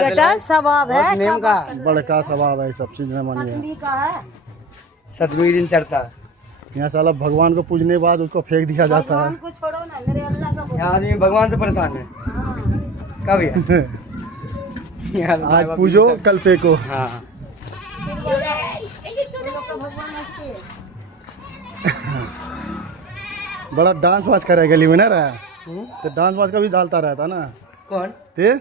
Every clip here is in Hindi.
बेटा सवाब है, नेम का बड़का सवाब है सब चीज में मानिए। सतवीं दिन चढ़ता है। यहाँ साला भगवान को पूजने के बाद उसको फेंक दिया जाता है। को छोड़ो ना, मेरे अल्लाह का बोलो। यहाँ आदमी भगवान से परेशान है। कब यार आज पूजो कल फेंको। हाँ भगवान ऐसे है। बड़ा डांस वांस करे गली में ना रहा, तो डांस वांस का भी डालता रहता ना। कौन ते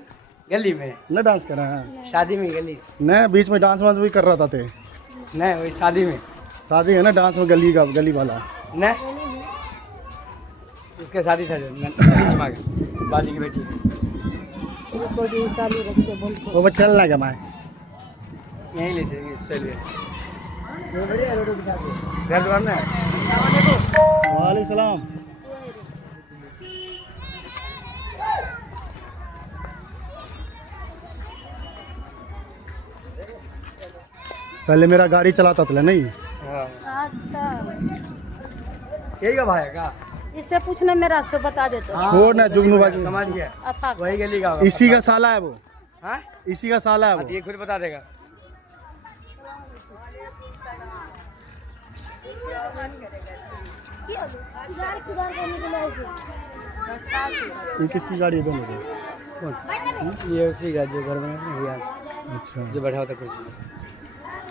गली में न डांस कर रहे हैं शादी में गली न, बीच में डांस वांस भी कर रहा था। ते नहीं वही शादी में शादी है ना, डांस में गली का, गली वाला न उसके शादी था बाजी की बेटी। वो बस चल ना कमाए। यहीं ले चलिए घर द्वार में। वालेकुम सलाम। पहले मेरा गाड़ी चलाता था नहीं। हाँ अच्छा, यही का भाई है का? इससे पूछना, मेरा से बता देते। छोड़ ना जुगनू बाजी, समझ गया अच्छा, वही गली का होगा। इसी का साला है वो, हाँ इसी का साला है वो। ये खुद बता देगा। ये किसकी गाड़ी है दोनों की? कौन? ये उसी का जो घर में है यहाँ अच्छा, जो बैठा होता कुर्सी में,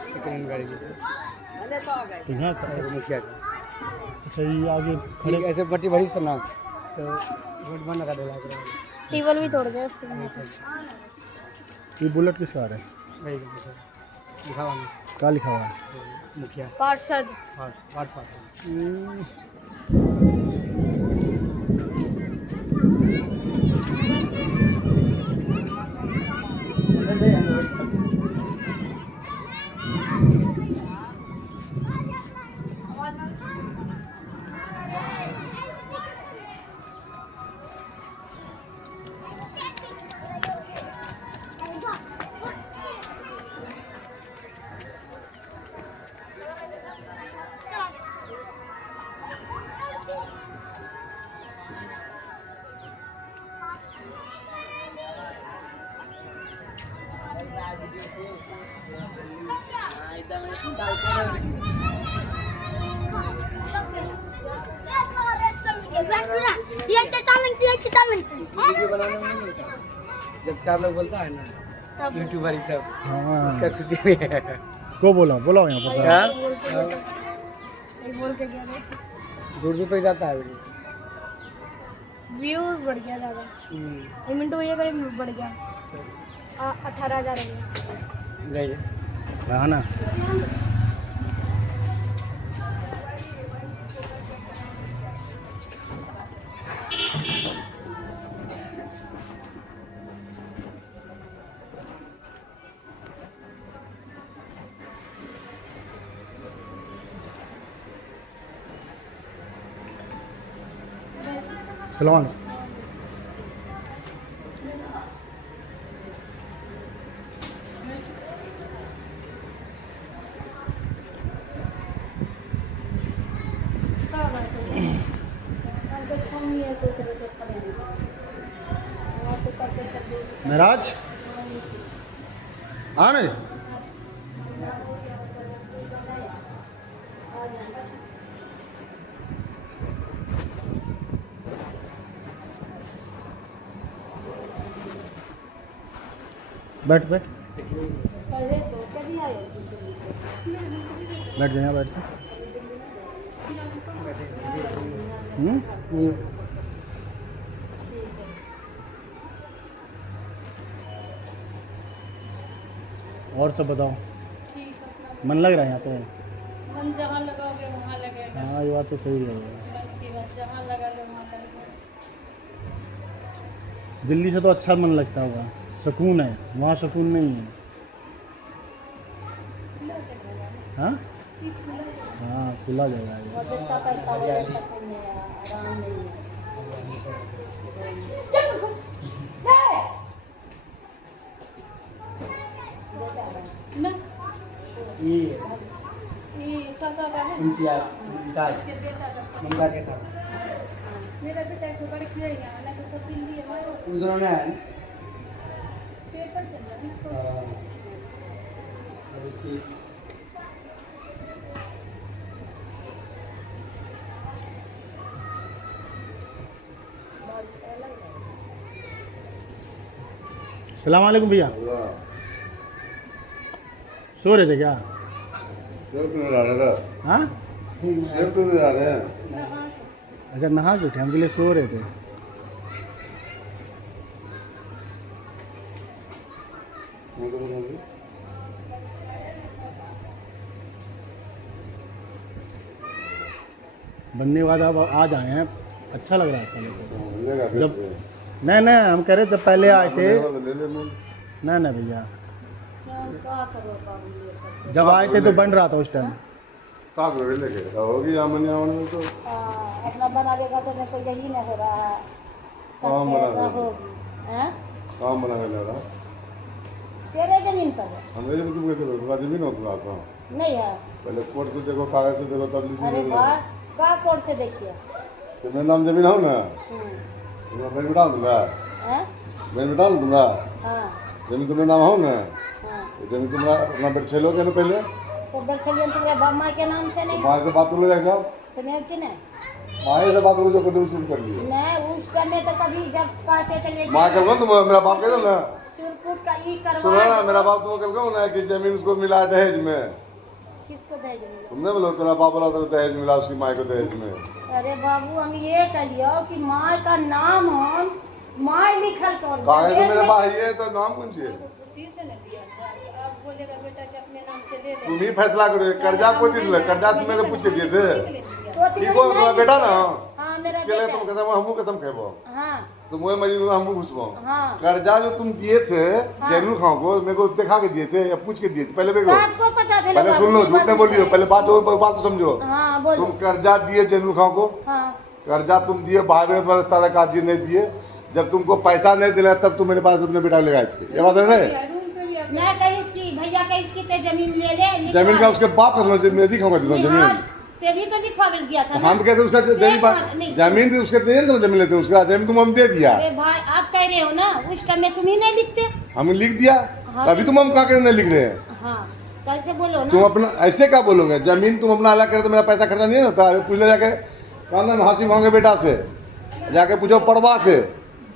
सेकंड गाड़ी जैसे तो यहाँ का। मुखिया का। अच्छा, ये आगे खड़े खड़े। ऐसे पट्टी भरी तो ना तो रोड बंद कर देगा। टेबल भी तोड़ गया उसके। ये बुलेट किसका है? वही दिखावा नहीं क्या लिखा हुआ है? मुखिया पार्षद। वार्ड वीडियो बनाने में नहीं मिलता। जब 4 लोग बोलता है ना यूट्यूबर ही सब हाँ, उसका खुशी में है। को बोला बुलाओ यहाँ पर। हाँ? बोल के गया, दूर दूर तक जाता है वीडियो। व्यूज बढ़ गया ज़्यादा। एक मिनट भैया का व्यूज बढ़ गया 18,000 हो गया। नहीं हाँ ना, सलमान। महराज आने बैठ बैठ बैठ जा, यहाँ बैठ जा। और सब बताओ, मन लग रहा है यहाँ पे? मन जहाँ लगाओगे वहाँ लगेगा। हाँ, ये बात तो सही है। जहाँ लगा लो वहाँ लगेगा। दिल्ली से तो अच्छा मन लगता होगा, सुकून है, वहाँ सुकून नहीं है। हाँ हाँ, खुला जगह है। जितना पैसा हो वैसा कम है, आराम नहीं है। इम्तियाज मुमताज के साथ मेरा बेटा को बड़े किया यहाँ ना तो सब दिल्ली है उधर में है पेपर चल रहा है सलाम वालेकुम भैया सो रहे थे क्या हाँ अच्छा नहा के उठे हम के लिए सो रहे थे बनने वाला अब आज आए हैं अच्छा लग रहा है पहले से जब नहीं हम कह रहे जब पहले आए थे नहीं भैया जब आए थे तो बन रहा था उस टाइम होगी तो अपना बना देगा तो मेरे को यही नहीं हो रहा है काम बना होगी हैं काम बना के ले रहा तेरे जमीन पर है हमें जब तुम कैसे तुम्हारा जमीन हो तुम्हारा था नहीं है पहले कोर्ट से देखो कागज से देखो तब अरे लिखी वाह का कोर्ट से देखिए तो मेरा नाम जमीन हो ना मैं बिठा दूंगा हैं मैं बिठा दूंगा हाँ जमीन तुम्हारा नाम हो ना हाँ तो जमीन तुम्हारा अपना बेट छेलोगे ना पहले तो बरछलियन तुम्हारे बाप माँ के नाम से नहीं माँ से बात हो जाएगा सुने कि नहीं माँ से बात हो जो शुरू कर लिए नहीं उस समय तो कभी जब कहते थे लेके माँ कल तुम मेरा बाप कह दो ना चुरकुट का ई सुनो करवा ना मेरा बाप तुम कल कहो ना कि जमीन उसको मिला है दहेज में किसको दहेज मिला तुमने बोलो तेरा बाप बोला तो दहेज मिला उसकी माँ को दहेज में अरे बाबू हम ये कहियो कि माँ का नाम हम माँ लिखल कर कागज तो मेरे पास है तो नाम कौन सी है तुम ही फैसला करो कर्जा को दी कर्जा तुम मेरे पूछ के दिए थे ठीक हो तुम्हारा बेटा ना हाँ मेरा इसके लिए बेटा तुम कसम हमू कसम खेबो हाँ तुम वही मरीज में हमू घुसबो हाँ कर्जा जो तुम दिए थे जैनुल खां को मेरे को दिखा के दिए थे या पूछ के दिए थे पहले देखो सबको पता था पहले सुन लो झूठ नहीं बोलियो पहले बात तो समझो हाँ बोलो तुम कर्जा दिए जैनुल खां को हाँ कर्जा तुम दिए भाई बहन तुम्हारे सारा काजी नहीं दिए जब तुमको पैसा नहीं दिला तब तुम मेरे पास अपने बेटा लगाए थे ये बात है ना मैं कहीं इसकी भैया का इसकी ते जमीन ले ले जमीन का उसके बाप का मैं दिखाऊंगा देता हूँ जमीन ते भी तो लिखवाल गया था ना हम कहते उसका जमीन थी उसके दे दो जमीन लेते उसका जमीन तुम हम दे दिया अरे भाई आप कह रहे हो ना उस टाइम में तुम ही नहीं लिखते हम लिख दिया अभी तुम हम क्या नहीं लिख रहे हैं हाँ कैसे बोलो तुम ना अपना ऐसे क्या बोलोगे जमीन तुम अपना अलग करे तो मेरा पैसा खर्चा नहीं होता पूछ ले जाके कहा हासिल होंगे बेटा से जाके पूछो पड़वा से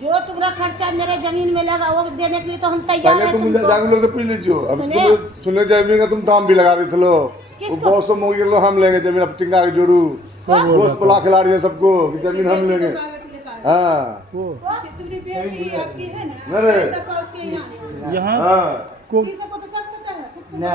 जो तुम्हारा खर्चा मेरे जमीन में लगा वो देने के लिए तो हम तैयार पहले हैं तुम तुमको। जाके लोग तो पूछ लीजिए अब सुने? सुने जमीन का तुम दाम भी लगा रहे थे लो वो किसको? बहुत सौ मोगी लो हम लेंगे जमीन अब टिंगा के जोड़ू दोस्त पुला खिला रही है सबको कि जमीन हम लेंगे हाँ वो मेरे यहाँ हाँ को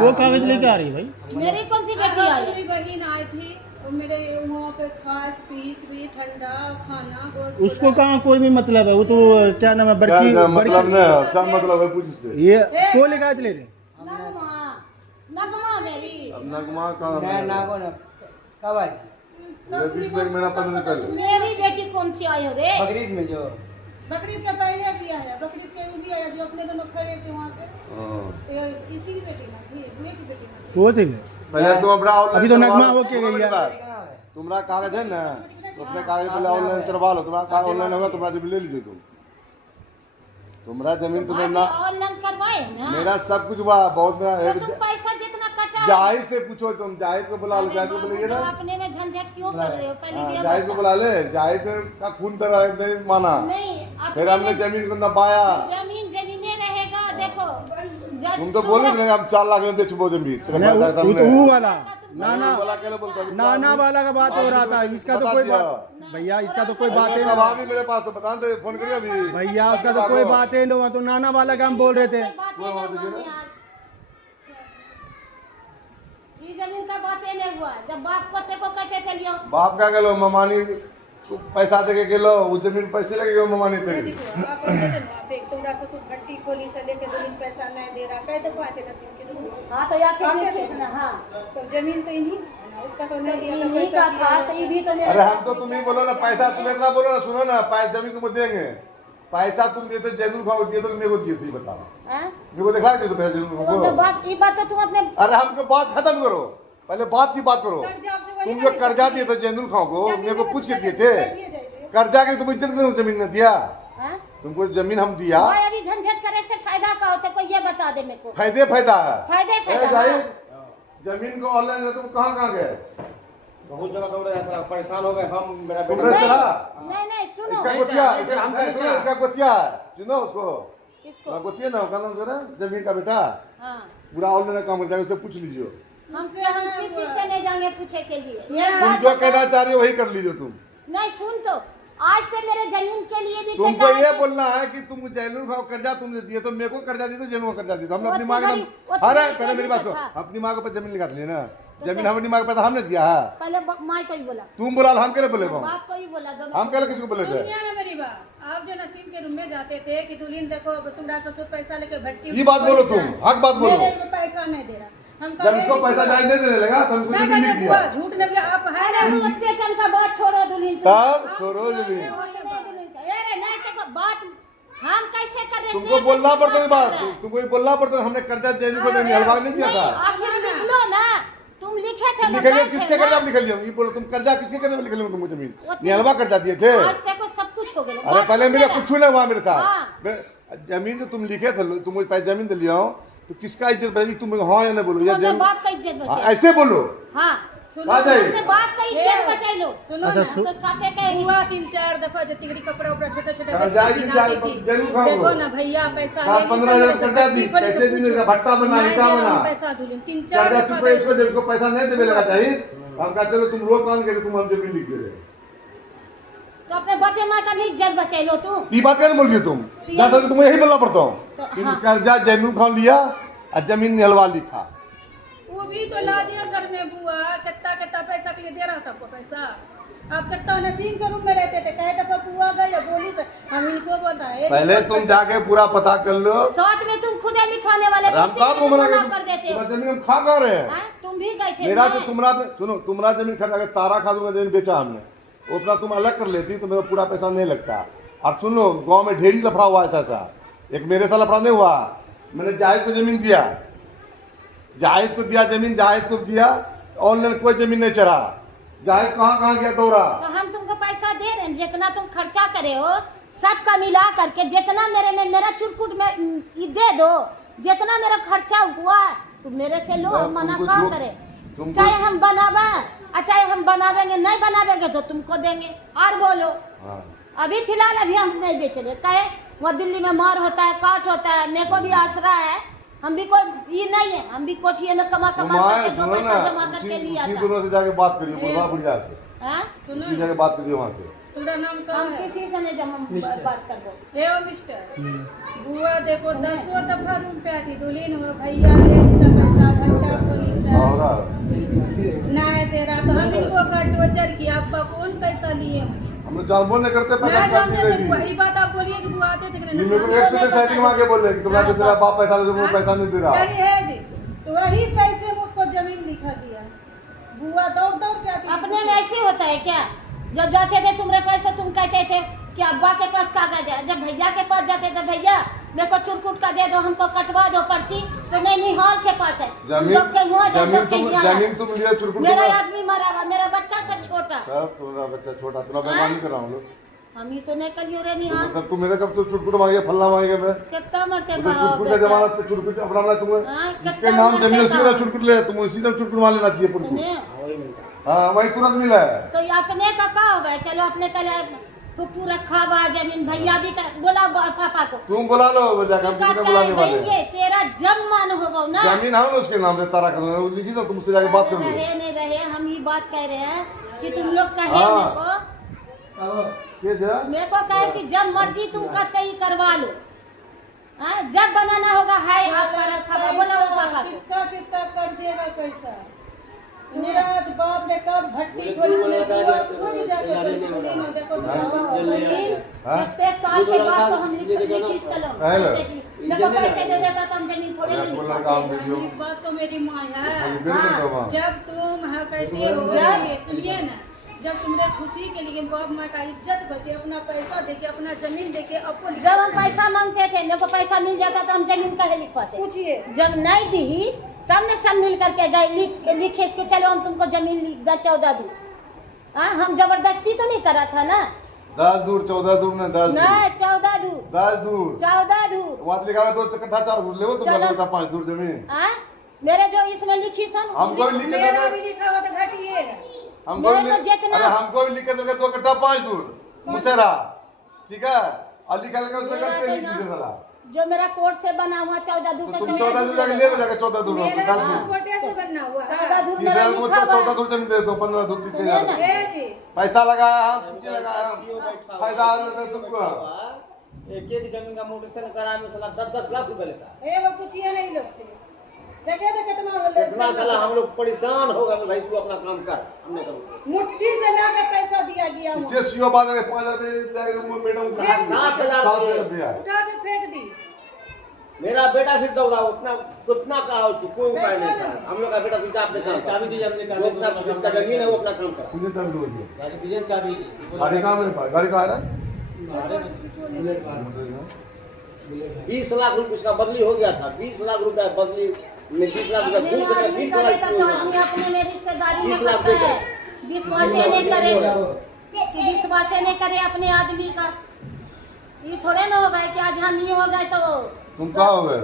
वो कागज लेके आ रही है भाई मेरी कौन सी बेटी आई मेरी बहन आई थी और मेरे वहाँ पे खास पीस भी ठंडा खाना गोश्त उसको कहाँ कोई भी मतलब है वो तो क्या नाम है क्या बड़की मतलब नहीं है सब मतलब है पूछ इससे ये को लेके आए थे ले रहे नगमा नगमा मेरी अब नगमा कहाँ मैं नागो ना कब आई थी बीच में एक महीना 15 दिन पहले मेरी बेटी कौन सी आई हो रे बकरीद में जो बकरीद का पहले भी आया बकरीद के भी आया जो अपने दोनों खड़े थे वहाँ पे हाँ। तो इसी की बेटी ना थी बुए की बेटी ना वो थे पहले तुम अपना अभी तो नगमा हो के गई है तुम्हारा कागज है ना तो अपने कागज पहले ऑनलाइन चढ़वा लो तुम्हारा कागज ऑनलाइन होगा तुम्हारा जमीन ले लीजिए तुम तुम्हारा जमीन तुम्हें ना ऑनलाइन करवाए ना मेरा सब कुछ हुआ बहुत मेरा तो तुम पैसा जितना कटा जाहिद से पूछो तुम जाहिद को बुला लो जाहिद को बुलाइए ना अपने में झंझट क्यों कर रहे हो पहले हाँ, ये जाहिद को बताओ। बुला ले जाहिद का खून तरह नहीं माना नहीं फिर अपने हमने में जमीन को नपाया जमीन जमीने रहेगा देखो तुम तो बोल रहे थे हम 4 लाख में बेचबो जमीन तेरे नहीं, पास पैसा वो नहीं वो है। वाला नाना बोला क्या बोलता है? नाना वाला का बात हो रहा था इसका तो बता कोई दिया। बात भैया इसका तो कोई बात ही इसका भाव भी मेरे पास है, बता दे फोन करिए अभी भैया उसका तो कोई बात ही नहीं हुआ तो नाना वाला का हम बोल रहे थे बात है ना मामी आज। ये जमीन का बात ही नहीं हुआ जब बाप को ते को कहते चलियो बाप क्या गेलो ममानी तू पैसा दे के गेलो वो जमीन पैसे लगे गए ममानी तेरी तुमरा ससुर भट्टी खोली से लेके दो दिन पैसा नहीं दे रहा कह दो पाते नसीब के दूर हाँ तो याद ना हाँ तो जमीन तो इन्हीं उसका तो नहीं दिया इन्हीं का था तो ये भी तो अरे मेरा हम तो तुम ही बोलो ना पैसा तुम इतना बोलो ना सुनो ना जमीन तुम देंगे पैसा तुम देते जैनुल खां को दिए तो मेरे को दिए थे बताओ हैं? मेरे को दिखा दे तो पैसा जैनुल खां तो को बात ये बात तो तुम अपने अरे हमको बात खत्म करो पहले बात की बात करो। तुम जो कर्जा दिए थे जैनुल खां को, मेरे को पूछ के दिए थे कर्जा के, तुम इज्जत क्यों जमीन ने दिया? हाँ? तुमको जमीन हम दिया, भाई अभी झंझट करे से फायदा का होता है, कोई ये बता दे मेरे को। फायदा है। फायदे ए फायदा भाई, हाँ। जमीन को ऑनलाइन तुम कहाँ गए? बहुत जगह दौड़े ऐसा परेशान हो गए हम, मेरा तुमने चला नहीं सुनो। इसका गोतिया, इसका गोतिया सुनो उसको, किसको? गोतिया ना होगा ना जरा, जमीन का बेटा हाँ। पूरा ऑनलाइन काम कर जाएगा, उससे पूछ लीजिए। हम किसी से नहीं जाएंगे पूछे के लिए। ये तुम बात जो बता- कहना चाह रही हो वही कर लीजिए तुम। नहीं सुन तो, आज से मेरे जमीन के लिए भी तुमको कहता ये है कि- बोलना है कि तुम जैनुल खां को कर्जा तुमने दिए, तो मेरे को कर्जा दी तो जैनुल को कर्जा दी, तो हमने वो अपनी तो माँ के बड़ी- वो तो अरे बड़ी पहले मेरी बात दिक्कत सुनो, था। अपनी माँ के ऊपर जमीन निकाल ली ना, जमीन अपनी माँ के पैसा हमने दिया है। पहले माँ को ही बोला, तुम बोला हम क्या बोले? बाप को ही बोला, दोनों हम क्या किसको बोले थे? सुनिए ना मेरी बात, आप जो नसीम के रूम में जाते थे कि दुल्हन देखो तुम्हारा ससुर पैसा लेके भट्टी ये बात बोलो तुम, हक बात बोलो। मेरे को पैसा नहीं दे रहा, हम जब इसको पैसा जाए नहीं देने लगा तो हमको जमीन नहीं दिया। झूठ नहीं, आप है ना अरे उत्ते चल का बात छोड़ो दुल्हन को। तब छोड़ो जमीन, अरे नहीं तो बात हम कैसे कर रहे हैं? तुमको बोलना पड़ता है बात, तुमको ये बोलना पड़ता है, हमने कर्जा जैनुल को देने हलवा नहीं दिया था। आखिर लिख लो ना, तुम लिखे थे लिखे बताए किसके थे कर्जा ना। में निकल लिया? ये बोलो तुम कर्जा किसके कर्जा में निकल लिया? तुमको जमीन निहलवा कर्जा दिए थे? आज तक को सब कुछ हो गया। अरे बात पहले सुन मेरा लेना। कुछ नहीं हुआ मेरे साथ। हाँ। जमीन जो तुम लिखे थे, तुम मुझे पैसे जमीन दे लिया हो, तो किसका इज्जत भाई? तुम हाँ या नहीं बोलो, या तो अपने जमीन बाप का इज्जत हाँ, बचाओ। ऐसे बोलो। हाँ आ जाइए। अपने बाप का इज्जत बचाई लो। सुनो अच्छा, ना, तो साफे कहेगी हुआ 3-4 दफा जो तिगड़ी कपड़ा उपड़ा छोटे छोटे कर्जा ही दिखाती दिया, थी। जरूर खाओ। देखो ना भैया पैसा हाँ, ले ली, 15,000 सब कर्जा दी, भट्टी पर पैसे से दी, पूछो। भट्टा बना, नहीं ईंटा दिया, बना। पैसा दुल्हन 3-4 कर्जा दफा चुप है, इसको जिसको पैसा नहीं देने लगा चाहिए, हम कहा चलो तुम रोक कान के तुम हम जमीन लिख दे रहे। तो अपने बाप माँ का भी इज्जत बचाई लो तुम। ये बात क्या बोल रही हो तुम? ज्यादा तुम्हें यही बोलना पड़ता हूँ तो कि हाँ। कर्जा जैनुल खां लिया और जमीन निहलवा लिखा। वो भी तो लाजिया सर में बुआ कितना पैसा के लिए दे रहा था आपको पैसा। आप कितना नसीम के रूम में रहते थे, कहे दफा बुआ गए बोली से हम इनको बताए। पहले तुम जाके पूरा पता कर लो। साथ में तुम खुद ही लिखवाने वाले थे, हम कहा तीन तुम्हारा दिन कर देते हो। तुम्हारा जमीन हम खा कर रहे हैं। हाँ, तुम भी गए थे। मेरा मैं- तो तुम्हारा सुनो, तुम्हारा जमीन खरीदा के तारा खादू का जमीन बेचा हमने, वो अपना तुम अलग कर लेती तो मेरा पूरा पैसा नहीं लगता। और सुनो, गांव में ढेरी लफड़ा हुआ ऐसा, एक मेरे साथ लफड़ा नहीं हुआ। मैंने जाहिद को जमीन दिया, जाहिद को दिया जमीन, जाहिद को दिया, ऑनलाइन कोई जमीन नहीं चढ़ा। जाहिद कहाँ गया दौरा। तो हम तुमको पैसा दे रहे हैं, जितना तुम खर्चा करे हो सबका मिला करके जितना मेरे में मेरा चुरकुट में ये दे दो, जितना मेरा खर्चा हुआ तो मेरे से लो, हम मना तुमको कहाँ जो- करे। तुमको- चाहे हम बनावा और चाहे हम बनावेंगे, नहीं बनावेंगे तो तुमको देंगे। और बोलो, हाँ। अभी फिलहाल अभी हम नहीं बेच रहे, कहे वहाँ दिल्ली में मार होता है, काट होता है, मेरे को भी आसरा है। हम भी कोई ये नहीं है, हम भी कोठिए में कमा करके दो सुनो पैसा ना, जमा करके लिया उसी था। दोनों से जाके बात करिए बुढ़वा बुढ़िया से, हाँ? उसी जाके बात करिए वहाँ से। तुम्हारा नाम क्या हम है? किसी से नहीं जमा बात कर दो। ए ओ मिस्टर, बुआ देखो 10 दफा रूम पे आती, दुल्हन हो भैया ले ली सब पैसा, भट्टा पुलिस है और नहीं दे रहा, तो हम इनको का टोचर किया। आपका कौन पैसा लिए? हम लोग जानबूझ नहीं करते, पैसा मैं कर जानते थे दी। वही बात आप बोलिए कि बुआ आते थे कि ये मेरे को एक से सेटिंग मांग के बोल रहे कि तुम्हारा तेरा बाप पैसा ले, वो पैसा नहीं दे रहा। यानी है जी, तो वही पैसे में उसको जमीन लिखा दिया। बुआ दौड़ दौड़ के आती। अपने में ऐसे होता है क्या? जब जाते थे तुम्हारे पैसे, तुम कहते थे कि अब्बा के पास कागज है। जब भैया के पास जाते थे, भैया मेरे को चुरकुट का दे दो, हमको कटवा दो पर्ची, तो नहीं निहाल के पास है। हम लोग के वहाँ जाते थे यहाँ। जमीन तुम लिए चुरकुट मेरा आदमी मरा हुआ, मेरा बच्चा सब छोटा। तब तुम्हारा बच्चा छोटा, तुम्हारा बेईमानी कर रहा हूँ लोग। हम ही तो नहीं कलियो रे निहाल। तब तुम मेरे कब तो चुरकुट मांगे, फलना मांगे मैं कितना मरते तो चुरकुट का जमाना, तो चुरकुट अपना हाँ, तुम्हें कितना इसके नाम मरते जमीन उसी का। का चुरकुट ले, तुम उसी का चुरकुट मान लेना चाहिए पुरकुट। सुने, हाँ वही तुरंत मिला है। तो ये अपने का का होगा? चलो अपने का फुप्पू रखा हुआ जमीन, भैया भी बोला पापा को। तुम बुला लो जाकर, हम किसी ने बुलाने वाले हैं। ये तेरा जब मन होगा ना, जमीन है ना उसके नाम से तारा कर लिखी, तो तुमसे जाके बात कर लो। रहे नहीं रहे, हम ये बात कह रहे हैं कि तुम लोग कहे हाँ। मेरे को कहे कि जब मर्जी तुम कहीं करवा लो। हाँ, जब बनाना होगा है आपका रखा हुआ, बोला वो पापा को। किसका किसका कर देगा पैसा? मेरा बाप ने कब भट्टी खोली, उसने बुआ थोड़ी जाके खोली, देखो इतने साल के बाद तो हम लिखी कलम पैसे की। मेरे को पैसे दे देता तो हम जमीन थोड़ी नहीं वो लिखवाते। लड़का हम देखियो ये बात तो मेरी माँ है। हाँ। जब तुम हाँ कहते हो, सुनिए ना, जब तुम्हारे खुशी के लिए बाप माँ का इज्जत बचे, अपना पैसा देके, अपना जमीन देके, अपने जब हम पैसा मांगते थे, मेरे को पैसा मिल जाता तो हम जमीन कहे लिखवाते। पूछिए। जब नहीं दी तब न सब मिल करके गए लिखे इसके, चलो हम तुमको जमीन 14 दूर। हाँ, हम जबरदस्ती तो नहीं करा था ना। 10 दूर 14 दूर ना 10 नहीं 14 दूर 10 दूर 14 दूर। वहाँ लिखा है 2 कट्ठा 4 दूर ले वो तुम चलो। कट्ठा 5 दूर जमीन। हाँ, मेरे जो इसमें लिखी सुन, हमको भी लिख के मेरा दे, भी लिखा हुआ तो घटिएगा। हमको भी मेरे को जितना- अरे हमको भी लिख के दे 2 कट्ठा 5 दूर मुसेरा, ठीक है। और लिखा लगा उसमें मेरा करते तो लिख ना- दीजिए साला। जो मेरा कोर्ट से बना हुआ 14 दूर तो का तुम 14 दूर जाके ले लो जाके 14 दूर मेरा 10 तो दूर कोटे से बनना हुआ है। 14 दूर 30 मेरा हजार को लिखा हुआ 14 है। दूर जमीन दे दो 15 दूर 30 सुनिए हजार ना। ए जी, पैसा लगाया हम पूंजी लगाया हम फायदा है तुमको। एक एक जमीन का मोटेशन कराने में साला 10-10 लाख रुपए लेता है। ए वो पूछिए नहीं लोग से। देखे तो कितना साला हम लोग परेशान हो गए भाई, तू अपना काम कर, हमने करूँगा। मुट्ठी से लाके पैसा दिया गया वहाँ। इससे सीओ बाद में 5000 रुपए मैडम 7,000 रुपया उठा के फेंक दी। मेरा बेटा फिर दौड़ा, उतना कितना कहा उसको, कोई उपाय नहीं था। हम लोग का बेटा फिर अपने काम कर। चाबी दीजिए अपने वो अपना जिसका जमीन है वो अपना काम कर। तुझे तब दो दिया गाड़ी दीजिए चाबी। गाड़ी कहाँ मेरे पास गाड़ी कहाँ है 20 लाख रुपए इसका बदली हो गया था। 20 लाख रुपए बदली में 20 लाख रुपए घूम मेरा के आदमी 20 करे लाख तो आदमी अपने में रिश्तेदारी में 20 लाख करता दे है, विश्वास ही नहीं करे कि विश्वास ही नहीं करे अपने आदमी का। ये थोड़े ना होगा कि आज हम ही हो गए तो तुम कहाँ हो गए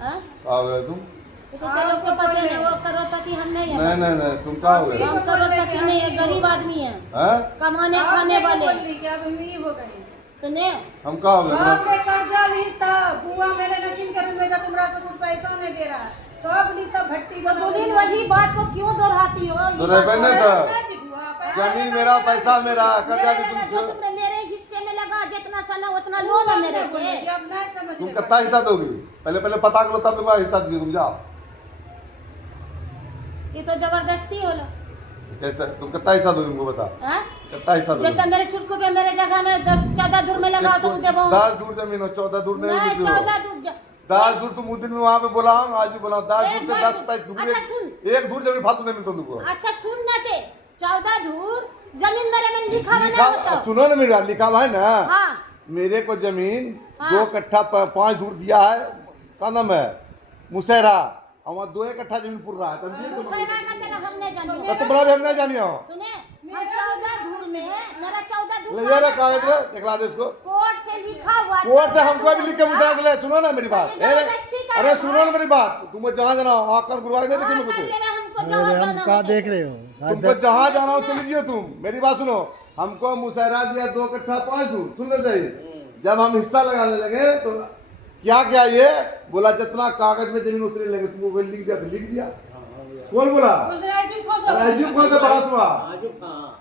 हाँ? कहाँ हो गए तुम तो करोड़पति है, वो करोड़पति हम नहीं है। नहीं नहीं नहीं तुम कहाँ हो गए हम करोड़पति नहीं है, गरीब आदमी है, हैं कमाने खाने वाले। क्या अब हम ही हो गए। सुने, हम कहाँ हो गए बाप रे कर्जा ली था, बुआ मेरे नसीब के में तो तुमरा से कुछ पैसा नहीं दे रहा। तो अब ली सब भट्टी तो दुल्हन वही बात को क्यों दोहराती हो? तो रह नहीं था पैसा जमीन मेरा पैसा मेरा कर्जा भी तुम जो तुमने मेरे हिस्से में लगा जितना साला उतना लो ना मेरे से। जब नहीं समझ तुम में कितना हिस्सा दोगी पहले पहले पता करो तब मेरा हिस्सा दोगी तुम जाओ। ये तो जबरदस्ती होला। कैसे तुम कितना हिस्सा दोगी तुमको बता हाँ? कितना हिस्सा दोगी जितना मेरे चुटकुट पे मेरे जगह में 14 दूर में लगा तो देबो। 10 दूर जमीन हो 14 दूर नहीं नहीं 14 दूर 10 दूर तुम उस दिन में वहाँ पे बोला हूँ आज भी बोला 10 एक दूर से बार 10 सुन। पैसे दूंगे अच्छा सुन। एक दूर जमीन फालतू नहीं मिलता तुमको। अच्छा सुन ना ते 14 दूर जमीन मेरे में लिखा हुआ नहीं लिखा होता। सुनो ना मेरा लिखा हुआ है ना हाँ मेरे को जमीन हाँ। 2 कट्ठा 5 दूर दिया है का नाम है मुसेरा और वहाँ 2 कट्ठा जमीन पूर रहा है तब ये तुम मुसैरा का तेरा हम नहीं जानियो। तो बड़ा भी हम नहीं जानिए हो सुने हम 14 दूर में मेरा 14 दूर ले ये रे कागज रे दिखला दे इसको कोर्ट से लिखा हुआ। कोर्ट से हमको भी लिख के मुसेरा के ले सुनो ना मेरी बात ये जबरदस्ती कर अरे रहा सुनो ना मेरी बात तुमको जहाँ जाना हो वहाँ कर गुरुवार नहीं लेकिन मुझे हमको जहाँ अरे हम जाना कहाँ होता है। देख रहे हो तुमको जहाँ जाना हो चली जियो तुम मेरी बात सुनो हमको मुशायरा दिया 2 कट्ठा 5 दूर सुन ले जाइए जब हम हिस्सा लगाने लगे तो क्या क्या ये बोला जितना कागज में जमीन उतने लगे तुमको कोई लिख दिया तो लिख दिया कौन बोला राजू कौन सा बहस हुआ आजू हाँ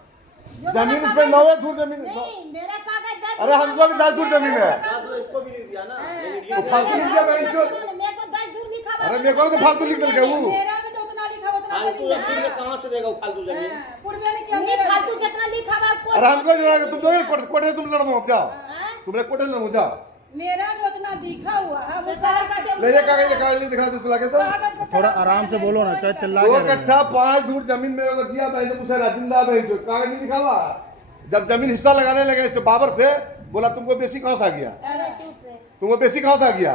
जो जमीन मेरा उस पे कागज- 9 दूर जमीन नहीं मेरा कागज 10 अरे हमको भी 10 दूर जमीन है तो इसको भी लिख दिया ना, लेकिन वो फालतू लिख दिया बहन चोद। मेरे को 10 दूर लिखा हुआ। अरे मेरे को तो फालतू लिख दिया वो मेरा भी तो उतना लिखा उतना फालतू जमीन में कहाँ से देगा वो फालतू जमीन? पूर्वे ने क्या नहीं फालतू जितना लिखा हुआ कोर्ट अरे हमको जो है, तुम दो कोटे तुम लड़ो अब जाओ हाँ? तुमने कोटे लड़ो जाओ मेरा जो उतना लिखा हुआ है वो बेकार का ले ये कागज दिखा दो सुला के तो कागज पे थोड़ा आराम से बोलो ना क्या चिल्ला 2 क्या रहे हो? कट्ठा 5 दूर जमीन मेरे को दिया बहन मुशायरा जिंदा बहन जो कागज नहीं लिखा हुआ जब जमीन हिस्सा लगाने लगे इससे बाबर से बोला तुमको बेसी कहाँ से आ गया अरे चुप रे। तुमको बेसी कहाँ से आ गया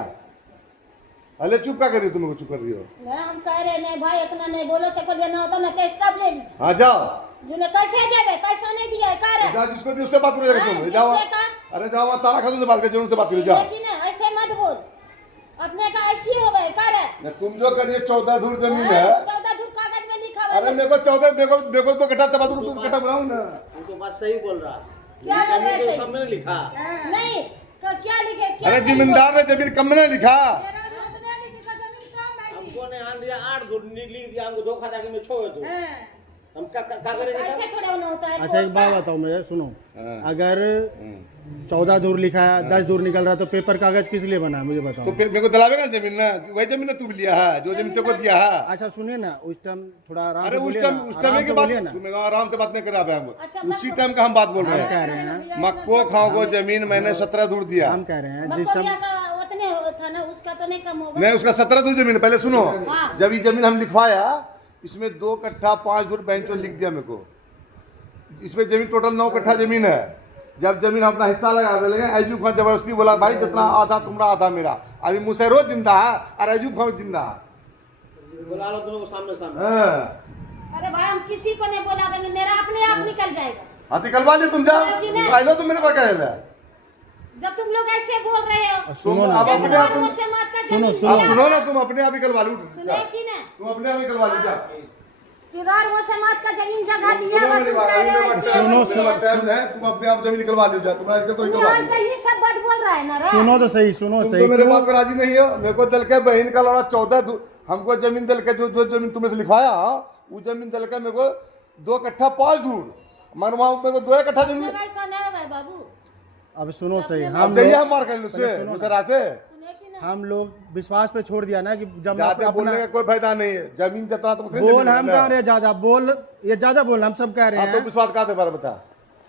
अरे चुप क्या कर रही हो तुमको चुप कर रही हो मैं हम कह रहे नहीं भाई इतना नहीं बोलो तेको लेना होता मैं कैसे सब ले ली हाँ जाओ तूने कैसे जावे पैसा नहीं दिया है का रे जाओ जिसको भी उससे बात करो जाकर तुम हाँ, जाओ किससे का? अरे जाओ वहाँ तारा खातून से बात कर जरूर से बात करो जाओ लेकिन ऐसे मत बोल अपने का ऐसी हो गए का रे नहीं, तुम जो करिए 14 दूर जमीन है 14 दूर कागज में लिखा हुआ अरे है। मेरे को 14 मेरे को तो कट्ठा 14 दूर कट्ठा बनाऊं ना वो तो बात सही बोल रहा है। क्या बोल रहा है जमीन सही? तो सब मैंने लिखा। नहीं क्या लिखे क्या अरे सही जमींदार ने जमीन कम में नहीं लिखा मेरा जो उतना लिखा जमीन कम है जी। हमको ने आन दिया 8 दूर लिख दिया, हमको धोखा था कि मैं छोड़ दो। हाँ। हम क्या बोल- करेंगे? ऐसे थोड़ा होना होता है अच्छा एक बात बताओ मुझे सुनो हाँ। अगर 14 दूर लिखा है 10 दूर निकल रहा है तो पेपर कागज किस लिए बना है मुझे बताओ। तो फिर मेरे को दिलावेगा ना जमीन ना वही जमीन ने तू भी लिया है जो जमीन तेरे को दिया है अच्छा सुनिए ना उस टाइम थोड़ा आराम अरे से उस बोलिए टाइम ना, उस आराम टाइम से की बात बोलिए ना। मैं आराम से बात नहीं कर रहा हम अच्छा, उसी टाइम का हम बात बोल रहे हम हैं कह रहे हैं मक्को खाओ को जमीन मैंने 17 दूर दिया हम कह रहे हैं जिस टाइम मकोड़िया का उतने था ना उसका तो नहीं कम होगा नहीं उसका 17 दूर जमीन है। पहले सुनो हाँ। जब ये जमीन हम लिखवाया इसमें 2 कट्ठा 5 दूर बेंचो लिख दिया मेरे को इसमें जमीन टोटल 9 कट्ठा जमीन है जब जमीन अपना हिस्सा लगा लगे अयूब खान जबरदस्ती बोला भाई जितना आधा तुम्हारा आधा मेरा अभी मुसैरो जिंदा है और अयूब खान जिंदा है बुला लो दोनों को सामने सामने। हाँ अरे भाई हम किसी को नहीं बोला देंगे, मेरा अपने आप निकल जाएगा। हाँ निकलवा ली तुम जाओ, आई लो तुम मेरे पास कहे ला। जब तुम लोग ऐसे बोल रहे हो सुनो ना, अब अपने आप तुम मुझसे मत का सुनो, जमीन सुनो। अब सुनो ना, तुम अपने आप ही करवा लो। सुने कि ना तुम अपने आप ही करवा लो जा। किरार मुसलमान का जमीन जगह दिया सुनो हुआ मेरी तुम बात, कह रहे हो सुनो, ऐसे सुनो, वैसे। सुनो। टाइम है, तुम अपने आप जमीन निकलवा लो जा। तुम्हारे तो निकलवा निहाल लो। तो ये सब बात बोल रहा है ना रे। सुनो तो सही, सुनो तुम सही। तो मेरे क्यों? बात को राजी नहीं हो। मेरे को दल के बहन का लड़ा 14 हमको जमीन दल के जो जमीन तुमने से लिखवाया, वो जमीन दल के मेरे को 2 कट्ठा 5 दूर, मगर वहाँ मेरे को 2 कट्ठा जमीन। मेरा ऐसा नहीं है भाई बाबू। अब सुनो सही, अब हम सही लोग हम मार कर लो पहले उससे सुनो ना। दूसरा से। सुने कि ना हम लोग विश्वास पे छोड़ दिया ना कि जब जाते अपना बोलने का कोई फायदा नहीं है। जमीन जितना तुम बोल हम कह रहे ज्यादा बोल, ये ज्यादा बोल हम सब कह रहे तो हैं। विश्वास कहा थे बार बता।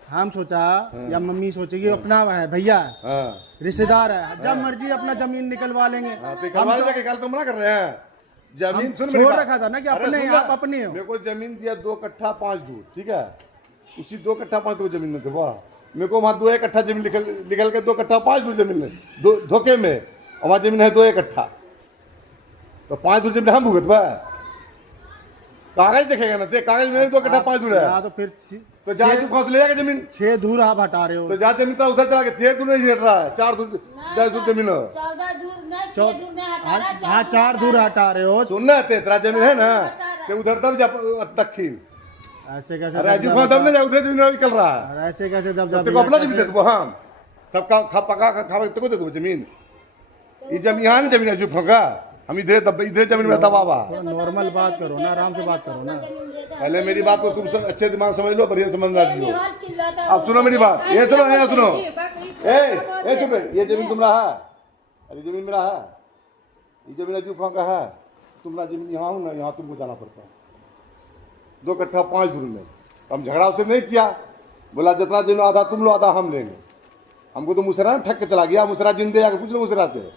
हम सोचा या मम्मी सोचेगी अपना है भैया हाँ रिश्तेदार है, जब मर्जी अपना जमीन निकलवा लेंगे। हाँ, तो करवा लीजिए, कल तुम मना कर रहे हैं। जमीन हम सुन मेरी छोड़ बात। रखा था ना कि अरे अपने सुन हैं, ना, आप अपने हो। मेरे को जमीन दिया 2 कट्ठा 5 दूर, ठीक है। उसी 2 कट्ठा 5 दूर जमीन में थे वाह, मेरे को वहाँ 2 कट्ठा जमीन निकल के 2 कट्ठा 5 दूर जमीन में धोखे में, और वहाँ जमीन है 2 कट्ठा, तो 5 दूर जमीन हम भुगत बा। कागज देखेगा ना, देख कागज में 2 कट्ठा 5 दूर है, या तो फिर तो जहाँ तू फंस ले जाएगा जमीन। 6 दूर आप हटा रहे हो। तो जहाँ जमीन था उधर चला के 6 दूर नहीं हट रहा है, 4 दूर 10 दूर जमीन हो। 14 दूर नहीं 6 दूर नहीं हटा रहा। हाँ 4 दूर हटा रहे हो। सुनना तेरा जमीन है ना कि उधर तब जा दक्षिण, ऐसे कैसे अरे अजू खान तब नहीं जा, उधर जमीन निकल रहा है। और ऐसे कैसे जब तेरे को अपना जमीन दे दो, हाँ सबका खा पका खा तेरे को दे दो जमीन। ये जमीन यहाँ नहीं जमीन अजू का, हम इधर जमीन में दबा हुआ। नॉर्मल बात करो ना, आराम से बात करो ना। पहले मेरी बात को तुम अच्छे दिमाग समझ लो, बढ़िया समझ ना दियो। निहाल चिल्लाता है। अब सुनो मेरी बात, ये सुनो, ये सुनो, बाकी ए चुप रहे। ये जमीन तुम्हारा है, अरे जमीन मेरा है, ये जमीन अजू खान का है। तुम्हारा जमीन यहाँ हूँ ना, यहाँ तुमको जाना पड़ता है 2 कट्ठा 5 दूर में। हम झगड़ा उससे नहीं किया, बोला जितना जमीन आधा तुम लो आधा हम लेंगे। हमको तो मुसरा ठक के चला गया, मुसरा जिंदे आके पूछ लो मुसरा से,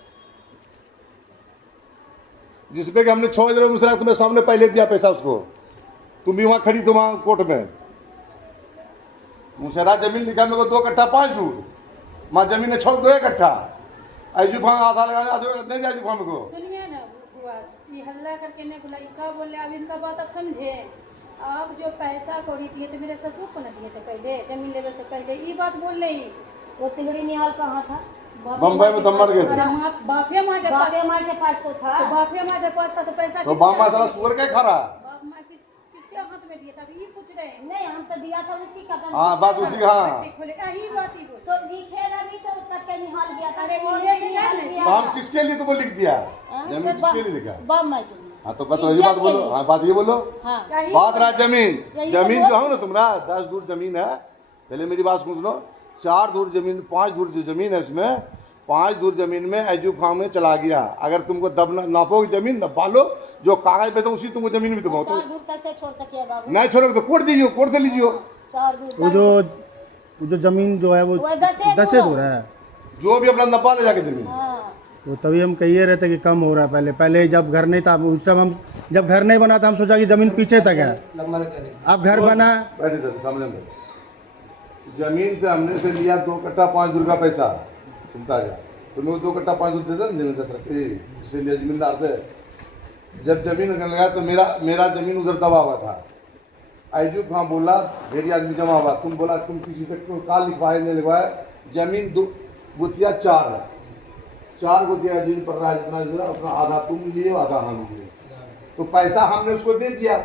जिसपे कि हमने 6 बजे मुसरा तुम्हें सामने पहले दिया पैसा उसको, तुम भी वहाँ खड़ी तो वहाँ कोर्ट में। मुसरा जमीन लिखा मेरे को 2 कट्ठा 5 दूर, माँ जमीन है 6 2 कट्ठा। अजू खान आधा लगा नहीं दिया अजू खान को। सुनिए ना बुआ, ये हल्ला करके नहीं बुलाई का बोले। अब इनका बात आप समझे। आप जो पैसा कौड़ी दिए थे मेरे ससुर को न दिए थे पहले, जमीन लेने से पहले, ये बात बोल रही। वो तिगड़ी निहाल कहाँ था? बम्बई में दम मर गए थे। बाफिया माँ के पास, बापे माँ के पास तो था। तो बाफिया माँ के पास था तो पैसा तो बामा साला सुअर का खा रहा। बाप माँ किसके हाथ में दिया था? ये पूछ रहे हैं। नहीं हम तो दिया था उसी का। हाँ बात उसी का, हाँ खोले यही बात ही बोल। तो लिखेगा भी तो करके निहाल गया था। अरे कौन ये निहाल नहीं, गया तो हम था? किसके लिए तुमको लिख दिया जमीन, किसके लिए लिखा? बम मार के। हाँ तो बताओ, ये बात बोलो, हाँ बात ये बोलो। हाँ बात रहा जमीन, यही जमीन तो जो है ना तुम्हारा 10 दूर जमीन है। पहले मेरी बात सुन लो, 4 दूर जमीन 5 दूर जो जमीन है उसमें 5 दूर जमीन में अजूब खान में चला गया। अगर तुमको दब नापोगे जमीन दबा लो, जो कागज पे तो उसी तुमको जमीन भी दबाओ। तो 4 दूर कैसे छोड़ सके बाबू? नहीं छोड़ोगे तो कोर्ट दीजिए, कोर्ट से लीजिए। 4 दूर वो जो जमीन जो है वो वो 10 दूर है। जो भी अपना नपा ले जाके जमीन। हाँ वो तभी हम कहिए रहते कि कम हो रहा है। पहले जब घर नहीं था उस टाइम, हम जब घर नहीं बना था हम सोचा कि जमीन पीछे तक है, अब घर बना। बैठे थे सामने में, जमीन से हमने से लिया 2 कट्ठा 5 दूर का पैसा। सुनता जा, तुम्हें 2 कट्ठा 5 दूर दे दे जमीन दस रखे, जिसे लिया जमींदार थे। जब जमीन करने लगा तो मेरा जमीन उधर दबा हुआ था। आईजूब खां बोला ढेरी आदमी जमा हुआ, तुम बोला तुम किसी से काल लिखवाए नहीं लिखवाए, जमीन 2 गुतिया 4 है, 4 गुतिया जमीन पर रहा है, जितना अपना आधा तुम लिए आधा हम लिए। तो पैसा हमने उसको दे दिया,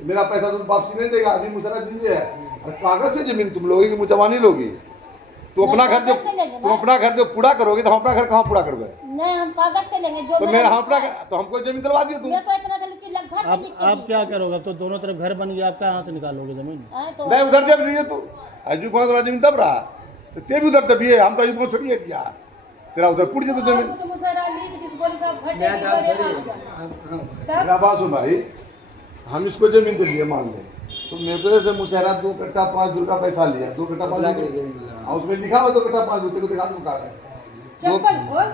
मेरा पैसा तुम वापसी नहीं देगा, अभी मुसरा जिंदे है। और कागज से जमीन तुम लोगे कि मुजवानी लोगी? तुम अपना घर जो पूरा करोगे तो हम अपना घर कहाँ पूरा करोगे? नहीं हम कागज से लेंगे जो तो मेरा अपना तो हमको जमीन दिलवा दियो तुम। मेरे को इतना था कि लगभग से लिख के अब क्या करोगे? अब तो दोनों तरफ घर बन गया, आप कहाँ से निकालोगे जमीन? हाँ, तो नहीं उधर जब नहीं तू अजू खान तुम्हारा जमीन दब रहा तो ते भी उधर दबी है। हम तो अजू को छोड़िए दिया, तेरा उधर पुट जाए तो जमीन। आपको तो मुसरा ली किस बोली साहब भट्टे की बड़े तब मेरा बात सुन भाई, हम इसको जमीन तो लिए मान ले, तो मेरे से मुशहरा 2 कट्ठा 5 दूर का पैसा लिया, 2 कट्ठा 5 दूर, और उसमें लिखा हुआ 2 कट्ठा 5 दूर, तेरे को दिखा दूँ कागज, चप्पल खोल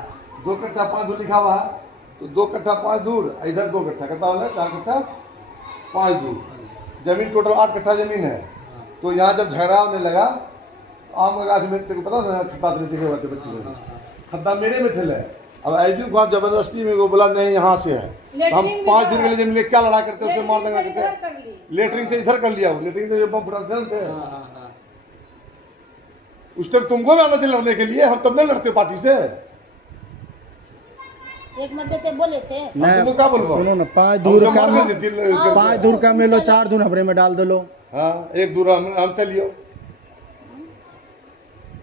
2 कट्ठा 5 दूर लिखा हुआ है। तो 2 कट्ठा 5 दूर, इधर 2 कट्ठा कितना होगा? 4 कट्ठा 5 दूर जमीन, टोटल 8 कट्ठा जमीन है। तो यहाँ जब झगड़ा होने लगा, आम का गाछ में तेरे को पता था खद्दा देखे हुए थे बच्चे में, खद्दा मेरे में थे, अब ऐजू खान जबरदस्ती में वो बोला नहीं यहाँ से है, तो हम 5 दिन के लिए जमीन लेके क्या लड़ा करते, उसे मार देंगे कहते। लेटरिन से इधर कर लिया, वो लेटरिन से जो बम फटा थे उस टाइम तुमको भी आना थे लड़ने के लिए, हम तब नहीं लड़ते पार्टी से। एक मर्दे थे बोले थे नहीं तुमको क्या बोलूं? सुनो ना, 5 दूर हम का मार कर देते 5 दूर का मिलो 4 दूर हमरे में डाल दो लो। हाँ, एक दूर हम चलियो,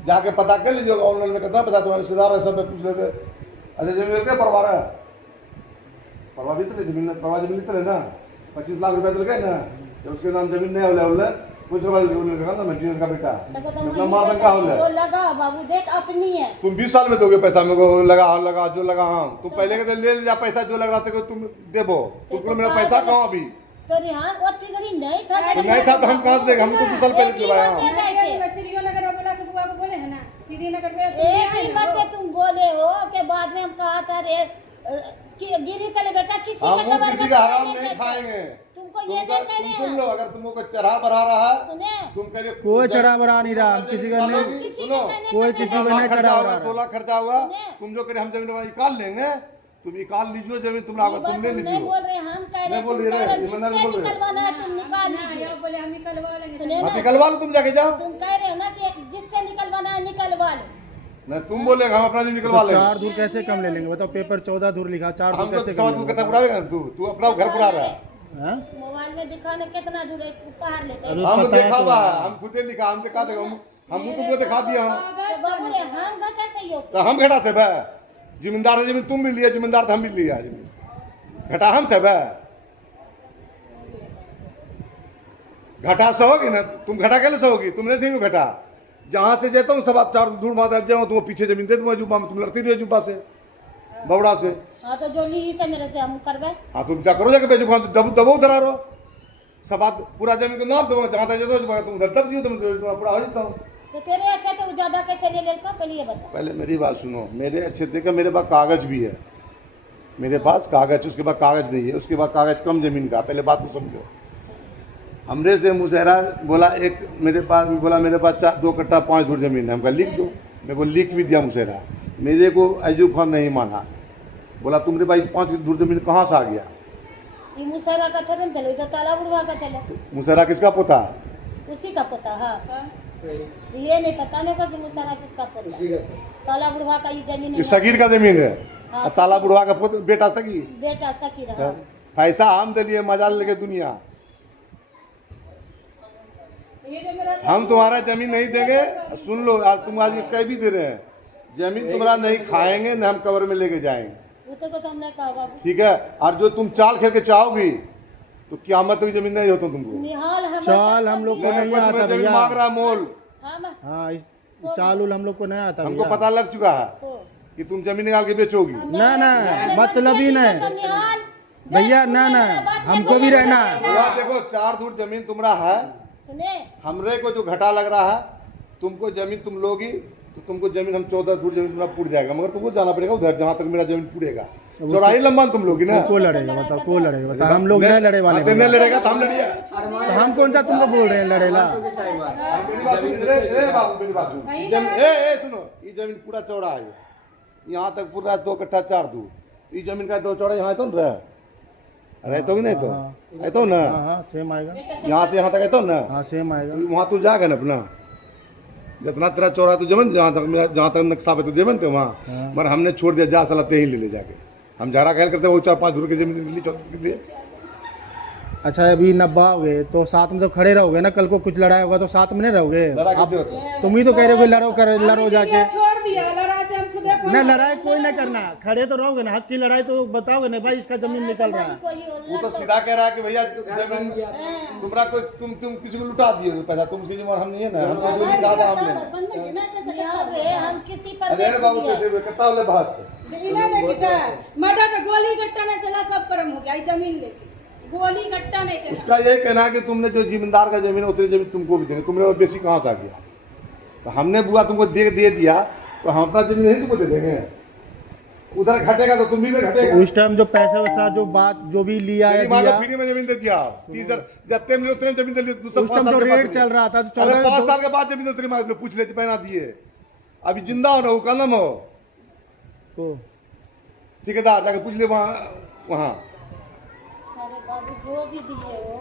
जाके पता कर लीजिएगा ऑनलाइन में कितना पैसा तुम्हारे रिश्तेदार है, सब पूछ लेते। अच्छा जमीन क्या परवाह है, परवाह भी तो जमीन परवाह जमीन तो ना 25 लाख रुपया दिल गए ना, जब उसके नाम जमीन नहीं हो कुछ ना मटेरियल का बेटा अपना मार का हो लगा बाबू देख अपनी है। तुम 20 साल में दोगे पैसा मेरे को, लगा जो लगा। हाँ तुम पहले के ले जा पैसा, जो लग रहा था तुम देबो, तुमको मेरा पैसा कहाँ अभी तो रिहान वो तिगड़ी नहीं था, तो नहीं था तो हम कहाँ से देंगे, हम तो 2 साल पहले दिलवाया। श्रीनगर बोला कि बुआ को बोले है ना, श्रीनगर में एक ही बात तुम बोले हो के बाद में हम कहा था रे गिरी तले बेटा किसी हम का किसी का हराम नहीं खाएंगे। तुमको ये नहीं तुम सुन लो, अगर तुमको कोई चढ़ा बढ़ा रहा है सुने तुम कह रहे कोई चढ़ा बढ़ा नहीं रहा, हम किसी का नहीं, सुनो, कोई किसी का नहीं चढ़ा बढ़ा 2 लाख खर्चा हुआ, तुम जो करे हम जमीन निकाल लेंगे, तुम निकाल लीजिए जमीन, तुम लाओ तुम ले नहीं लीजिए। बोल रहे हम कह रहे नहीं बोल रहे रे, ईमानदार बोल रहे। निकलवाना है तुम निकाल लीजिए। आप बोले हम निकलवा लेंगे। सुने हाँ ना निकलवा लो, तुम जाके जाओ। तुम कह रहे हो ना कि जिससे निकलवाना है निकलवा लो। नहीं तुम बोले हम अपना जमीन निकलवा तो लेंगे। 4 दूर कैसे कम ले लेंगे बताओ, पेपर 14 दूर लिखा, 4 दूर हमको कैसे सवा कम दूर लेंगे? कट्टा बुढ़ावेगा ना, तू अपना घर बुढ़ा रहा है। हाँ? मोबाइल में दिखाने कितना दूर है पहाड़ लेते हैं। अरे हम पता है देखा तो। हुआ है, हम खुदे लिखा, हम दिखा देगा, हम तुमको दिखा दिया हूँ। तो बाबू रे हम घाटा से ही हो तो हम घटा से भाई जिम्मेदार है, जमीन तुम भी लिया, जिम्मेदार हम भी लिया जमीन, घटा हम से भाई घटा से होगी ना, तुम घटा कैसे से होगी, तुमने से घटा जहां से जाता हूँ सब 4 दूर बाद जाऊँ, तुम पीछे जमीन दे दूंगा जुब्बा में, तुम लड़ती रही जुब्बा से बवड़ा से। हाँ तो जो ली से मेरे से हम करवे। हाँ तुम क्या करो जाके बेचो, दबो उधर रहो, सब बात पूरा जमीन को नाप दो, जहाँ तक जाता तुम उधर तक जियो, तुम पूरा हो जाता हूँ। तो तेरे अच्छे तो ज्यादा कैसे ले लेगा पहले ये बता। पहले मेरी बात सुनो, मेरे अच्छे थे, मेरे पास कागज भी है, मेरे पास कागज, उसके बाद कागज नहीं है, उसके बाद कागज कम जमीन का, पहले बात को समझो। हमरे से मुशहरा बोला, एक मेरे पास बोला मेरे पास 2 कट्टा 5 दूर जमीन है, हमका लिख दो, मेरे को लिख भी दिया मुशहरा, मेरे को अयूब खान नहीं माना, बोला तुम्हारे पास 5 दूर जमीन कहाँ से आ गया। ये मुसहरा का थरन चलो, इधर तालाब उड़वा का चलो, मुशहरा किसका पोता है? उसी का पता। हाँ ये नहीं पता नहीं का कि मुसहरा किसका पता, तालाब उड़वा का ये जमीन ये सगीर का जमीन है, और ताला बुढ़वा का बेटा सगी, बेटा सकी रहा। पैसा हम दिलिए मजा लेके दुनिया, ये जो मेरा हम तुम्हारा जमीन नहीं देंगे। सुन लो यार, तुम आज कह भी दे रहे हैं, जमीन तुम्हारा नहीं खाएंगे न हम कब्र में लेके जाएंगे, वो तो हमने कहा बाबू ठीक है। और जो तुम चाल खेल के चाहोगी तो क्यामत तक जमीन नहीं हो तुमको। निहाल हम चाल हम लोग को नहीं तुम्हें आता जमीन भैया। मांग रहा मोल, हम हाँ इस चाल उल हम लोग को नहीं आता हमको भैया। पता लग चुका है को कि तुम जमीन निकाल के बेचोगी। ना ना मतलब ही नहीं निहाल भैया, ना ना हमको भी रहना है। बुआ देखो 4 दूर जमीन तुम्हारा है, सुने हमरे को जो घाटा लग रहा है, तुमको जमीन तुम लोगी तो तुमको जमीन हम 14 दूर जमीन तुम्हारा पूर जाएगा, मगर तुमको जाना पड़ेगा उधर जहाँ तक मेरा जमीन पूरेगा। चौड़ाई लंबा तुम लोगी ना, को लड़ेगा बताओ, को लड़ेगा बताओ, हम लोग नहीं लड़े वाले नहीं लड़ेगा तो हम लड़िए। तो हम कौन सा तुमको बोल रहे हैं लड़ेला। मेरी बात सुन, रे बाबू मेरी बात सुन, ए सुनो, ये जमीन पूरा चौड़ा है, यहाँ तक पूरा 2 कट्टा 4 दूर, ये जमीन का 2 चौड़ा यहाँ तो न रहते ही नहीं तो रहते हो ना, हाँ सेम आएगा, यहाँ से यहाँ तक रहते हो ना, हाँ सेम आएगा। वहाँ तू जाएगा ना अपना, जितना तेरा चौड़ा तो जमीन, जहाँ तक नक्शा पे तो जमीन थे वहाँ, मगर हमने छोड़ दिया, जा साला ते ही ले जाके, हम झगड़ा खेल करते वो 4-5 दूर की जमीन ली 14 के लिए। अच्छा अभी नब्बा हो गए तो साथ में तो खड़े रहोगे ना, कल को कुछ लड़ाई होगा तो साथ में नहीं रहोगे। लड़ा किसे होता है? तुम ही तो कह रहे हो लड़ो जाके, छोड़ दिया, लड़ा से हम खुदे ना लड़ाई कोई नहीं करना, खड़े तो रहोगे ना, हक की लड़ाई तो बताओगे ना भाई इसका जमीन निकल रहा है। वो तो सीधा कह रहा है कि भैया जमीन तुम्हारा कोई तुम किसी को लुटा दिए पैसा, तुम उसकी जमीन हम नहीं है ना, हमको जो लिखा था हमने। हम किसी पर अरे बाबू कैसे हुए कितना वाले बात से इना देखी सर, मर्डर पे गोली गट्टा नहीं चला, सब कर्म हो गया, ये जमीन लेके गोली गट्टा नहीं चला। उसका यही कहना है कि तुमने जो जिम्मेदार का जमीन है उतनी जमीन तुमको भी देंगे, तुमने बेसी कहाँ से आ गया, तो हमने बुआ तुमको दे दिया तो हम अपना जमीन नहीं तुमको दे देंगे, उधर घटेगा तो तुम भी घटेगा। उस टाइम जो पैसे वैसा जो बात जो भी लिया है दिया, फ्री में जमीन दे दिया, 30 जितने मिले उतने जमीन दे दी। उस टाइम जो रेट चल रहा था तो 5 साल के बाद जमीन उतनी मार पूछ ले पहना दिए, अभी जिंदा हो ना वो कलम हो, को ठेकेदार जाके पूछ ले वहाँ वहाँ। अरे बाबू जो भी दिए हो,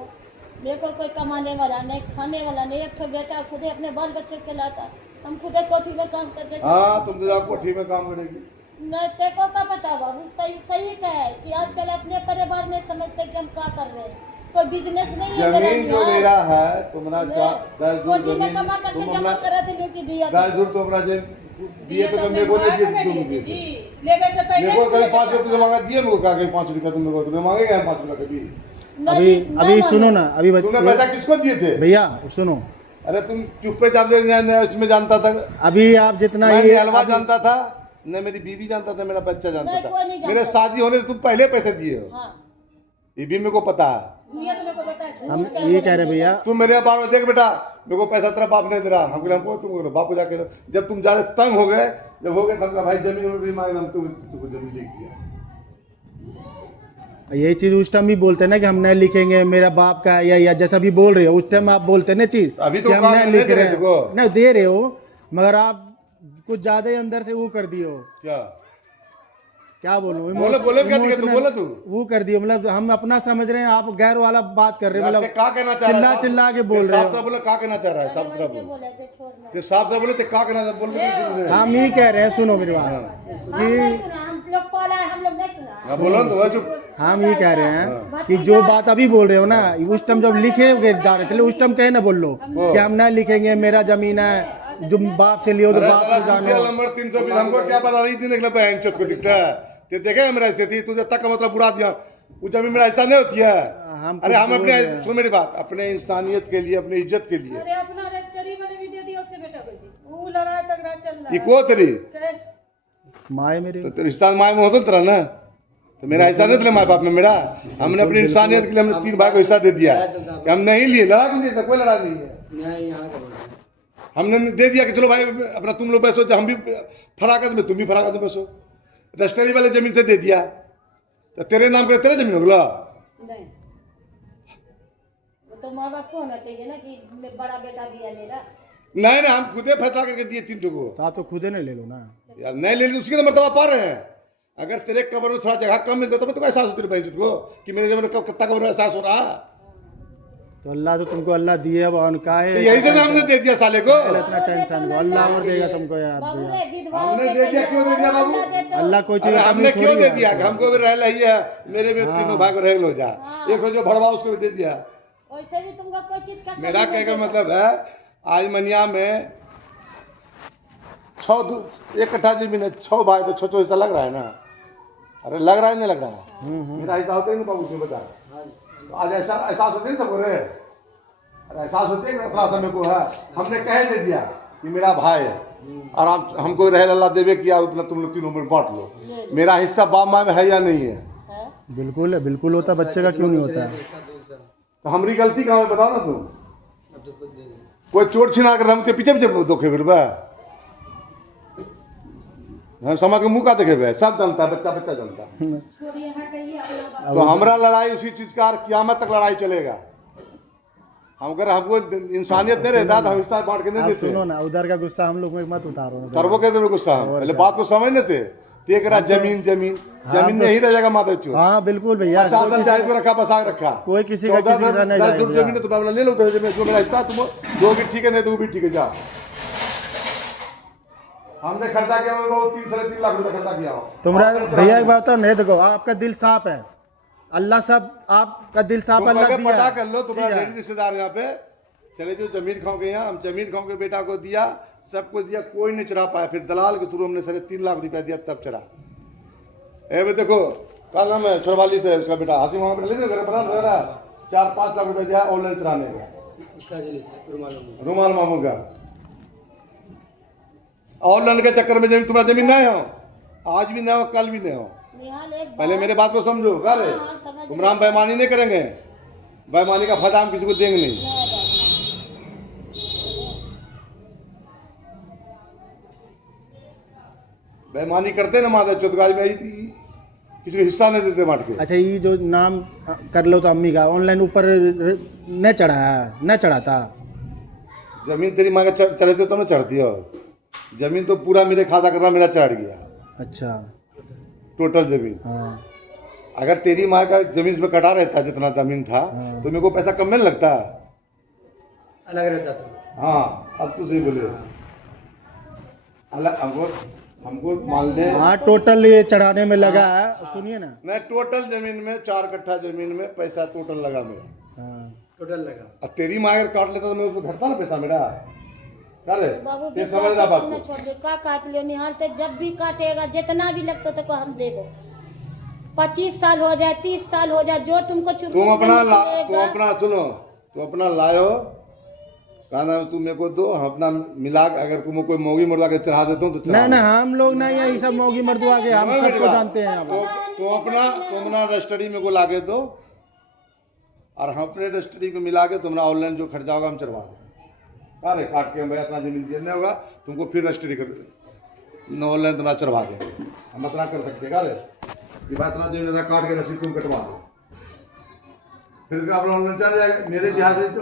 मेरे को कोई कमाने वाला नहीं, खाने वाला नहीं, एक ठो बेटा खुदे अपने बाल बच्चे के लाता, हम खुदे कोठी में काम करते। हाँ तुम तो जाओ कोठी में काम करेगी। नहीं तेको का पता बाबू, सही सही का है कि आजकल अपने परिवार में समझते कि हम क्या कर रहे हैं, कोई बिजनेस नहीं है। जमीन जो मेरा है तुम्हारा 10 दूर कोठी में जमीन कमा करके तुम जमा अपना करा थे कि दिया 10 दूर तो अपना दिए तो मेरे को नहीं दिए तुम दिए जी लेवे से पहले मेरे को कहीं 5 रुपये तुमने मांगा दिए मेरे को कहा 5 रुपये तुम मेरे को तुमने मांगे क्या 5 रुपये कभी? अभी अभी सुनो ना, अभी तुमने पैसा किसको दिए थे भैया सुनो, अरे तुम चुप्पे चाप उसमें जानता था, अभी आप जितना मैं ये हलवा जानता था न मेरी बीवी जानता था, मेरा बच्चा जानता नहीं, कोई नहीं था। जानता। मेरे शादी होने से तुम पहले पैसे दिए हो, हाँ ये भी मेरे को पता है। दुनिया तो मेरे को पता है। हम ये कह रहे हैं भैया, तुम मेरे बार में देख बेटा मेरे को पैसा तेरा बाप नहीं दे रहा, हमको तुम बाप को जाके जब तुम ज्यादा तंग हो गए, जब हो गए तो भाई जमीन नहीं मांगे, हम तुमको जमीन दे दिया। यही चीज उस टाइम भी बोलते हैं ना कि हम नहीं लिखेंगे, मेरा बाप का है या जैसा भी बोल रहे हो उस टाइम आप बोलते हैं ना चीज अभी तो कि हम कहा नहीं नहीं लिख दे रहे रहे देखो। हैं, नहीं दे रहे हो, मगर आप कुछ ज्यादा ही अंदर से वो कर दिए हो, क्या बोलूं, बोलो क्या दिक्कत, तुम बोलो तू वो कर दिए, मतलब हम अपना समझ रहे हैं, आप गैर वाला बात कर रहे हैं, मतलब क्या कहना चाह रहा है? चिल्ला के बोल रहे साफ हो। तरह बोलो क्या कहना चाह रहा है, साफ तरह बोलो, बोले थे छोड़ना। ते साफ तरह बोलो ते क्या कहना बोल हम ही कह रहे हैं, सुनो मेरी बात हम नहीं सुना, हम लोग कॉल आए, हम लोग नहीं सुना। बोलो तो वह चुप। हम ये कह रहे हैं कि जो बात अभी बोल रहे हो ना, उस टाइम जब लिखे जा रहे थे उस टाइम कहे ना बोल लो कि हम नहीं लिखेंगे, मेरा जमीन है, जो बाप से लियो तो बाप को जानो। नंबर 320 हमको क्या पता नहीं थी, निकला चौथ को दिखता है, ते देखे मेरा स्थिति तू जब तक का मतलब बुरा दिया, वो जमीन मेरा ऐसा नहीं होती है। अरे हम अपने सुन मेरी बात, अपने इंसानियत के लिए, अपनी इज्जत के लिए, अरे अपना रजिस्ट्री मैंने भी दे दिया उसके बेटा को जी, वो लड़ाई तगड़ा चल रहा ये है। को तेरी माए मेरे तो रिश्ता माय में होता तेरा ना, तो मेरा हिस्सा नहीं था माँ बाप में मेरा, हमने अपनी इंसानियत के लिए हमने 3 भाई को हिस्सा दे दिया कि हम नहीं लिए, लड़ा क्यों नहीं, कोई लड़ा नहीं है, हमने दे दिया कि चलो भाई अपना तुम लोग बैसो, हम भी फराकत में तुम भी फराकत में बैसो, रजिस्ट्री वाले जमीन से दे दिया, तो तेरे नाम पर तेरा जमीन होगा नहीं, वो तो माँ बाप को होना चाहिए ना कि बड़ा बेटा भी है मेरा। नहीं नहीं हम खुदे फैसला करके दिए 3 को तो आप तो खुद ही नहीं ले लो ना यार, नहीं ले ली उसकी तो मर्तबा पा रहे हैं। अगर तेरे कब्र में थोड़ा जगह कम मिलता तो मैं तो एहसास होती भाई को कि मेरे जमीन में कितना कब्र में एहसास हो रहा है, तो अल्लाह तो तुमको अल्लाह दिए, अब उनका तो है, यही से ना हमने दे दिया साले को। इतना टेंशन लो, अल्लाह और देगा तुमको यार बाबू भैया, रे विधवाओं हमने के दे दिया, कहीं क्यों दे दिया बाबू? अल्लाह देता है। अल्लाह कोई चीज अरे की हमने कमी क्यों थोड़ी दे है। दिया, हमको भी रह ही है, मेरे भी 3 भाई को रह लो जा, एक को जो भड़वा उसको भी दे दिया। वैसे भी तुमको कोई चीज का मेरा कहने का मतलब है आज मनिया में 1 कट्ठा जमीन है, 6 भाई तो 6 हिस्सा लग रहा है ना, अरे लग रहा है नहीं लग रहा है, मेरा हिस्सा होता ही नहीं बाबू क्यों बता, तो आज ऐसा एहसास होते नहीं सबको रे, अरे एहसास होते हैं अपना समय को है, हमने कह दे दिया कि मेरा भाई है और हमको रह अल्लाह देवे किया उतना तुम लोग 3 में बांट लो, मेरा हिस्सा बाप माँ में है या नहीं है, बिल्कुल है, बिल्कुल होता, बच्चे का क्यों नहीं होता है। तो हमारी गलती कहाँ है बताओ ना तुम, कोई चोट छिना कर हमके पीछे पीछे धोखे फिर हम समाज के मुंह का देखे हुए सब जानता है, बच्चा बच्चा जानता है। तो हमारा लड़ाई उसी चीज का क़यामत तक लड़ाई चलेगा, हम अगर हमको इंसानियत नहीं रहता तो हम हिस्सा बांट के नहीं आप देते। सुनो ना, उधर का गुस्सा हम लोग में मत उतारो ना। करवो कहते हुए गुस्सा हम पहले बात को समझ लेते, देख रहा जमीन जमीन जमीन नहीं रह जाएगा माधव चोर। हाँ बिल्कुल भैया, 50 जायज को रखा बसा रखा, कोई किसी का किसी का नहीं जाएगा। जमीन है तो बाबला ले लो, तो जो मेरा हिस्सा तुम दो भी ठीक है, नहीं दो भी ठीक है, जा हमने खर्चा किया वो 3-3.5 लाख रुपए खर्चा किया। तुम्हारा भैया एक बात बताओ, नहीं देखो आपका दिल साफ है, अल्लाह सब आपका दिल साफ तुम अल्लाह आगे दिया। पता कर लो, तुम्हारा ढेरी रिश्तेदार यहाँ पे चले जो जमीन खाओ के, यहाँ हम जमीन खाओ के बेटा को दिया, सबको दिया, कोई नहीं चढ़ा पाया, फिर दलाल के थ्रू हमने 3.5 लाख रुपया दिया तब चढ़ा। ए देखो क्या नाम है छोरवाली से उसका बेटा हासिम, वहाँ पे ले घर बना रहा 4-5 लाख रुपया दिया ऑनलाइन चढ़ाने का, रुमाल मामू का ऑनलाइन के चक्कर में जमीन तुम्हारा जमीन नहीं हो, आज भी नहीं हो, कल भी नहीं हो। पहले मेरे बात को समझो, क्या रे तुम राम बेईमानी नहीं करेंगे, बेईमानी का फायदा हम किसी को देंगे नहीं। बेईमानी करते ना माता चौथगाज में किसी को हिस्सा नहीं देते बांट के। अच्छा ये जो नाम कर लो तो अम्मी का ऑनलाइन ऊपर नहीं चढ़ा है, नहीं चढ़ा था, जमीन तेरी माँ का चढ़े थे तो मैं चढ़ती हो, जमीन तो पूरा मेरे खाता करना मेरा चढ़ गया। अच्छा टोटल जमीन। हाँ अगर तेरी माँ का जमीन में कटा रहता जितना जमीन था तो मेरे को पैसा कम में लगता। अलग रहता तो। हाँ अब तो सही बोले। अलग हमको मान ले। हाँ टोटल ये चढ़ाने में लगा है, सुनिए ना। नहीं टोटल जमीन में 4 कट्ठा जमीन में पैसा टोटल लगा मेरा। हाँ टोटल लगा। अब तेरी माँ अगर काट लेता तो मेरे को घटता ना पैसा मेरा। क्या रे बाबू ये समझ रहा बात तुमने को। छोड़ दे का काट लियो निहाल ते जब भी काटेगा जितना भी लगता तो को हम देबो 25 साल हो जाए 30 साल हो जाए जो तुमको तुम अपना सुनो तुम अपना लायो कहना तुम मेरे को दो हम अपना मिला के अगर तुमको कोई मोगी मुर्दा के चढ़ा देता हूँ तो नहीं नहीं हम लोग नहीं है, ये सब मोगी मर्दुआ के हम सबको जानते हैं यहाँ पर। तो अपना रजिस्ट्री में को ला के दो और हम अपने रजिस्ट्री को मिला के तुम्हारा ऑनलाइन जो खर्चा होगा हम चढ़वा दें। अरे काट के हम भाई अपना जमीन देने होगा तुमको फिर रजिस्ट्री कर ऑनलाइन तुम्हारा चढ़वा देंगे। हम इतना कर सकते क्या रे ये बात इतना जमीन काट के रसीद तुम कटवा दो फिर अपना ऑनलाइन चल जाएगा। मेरे बिहार में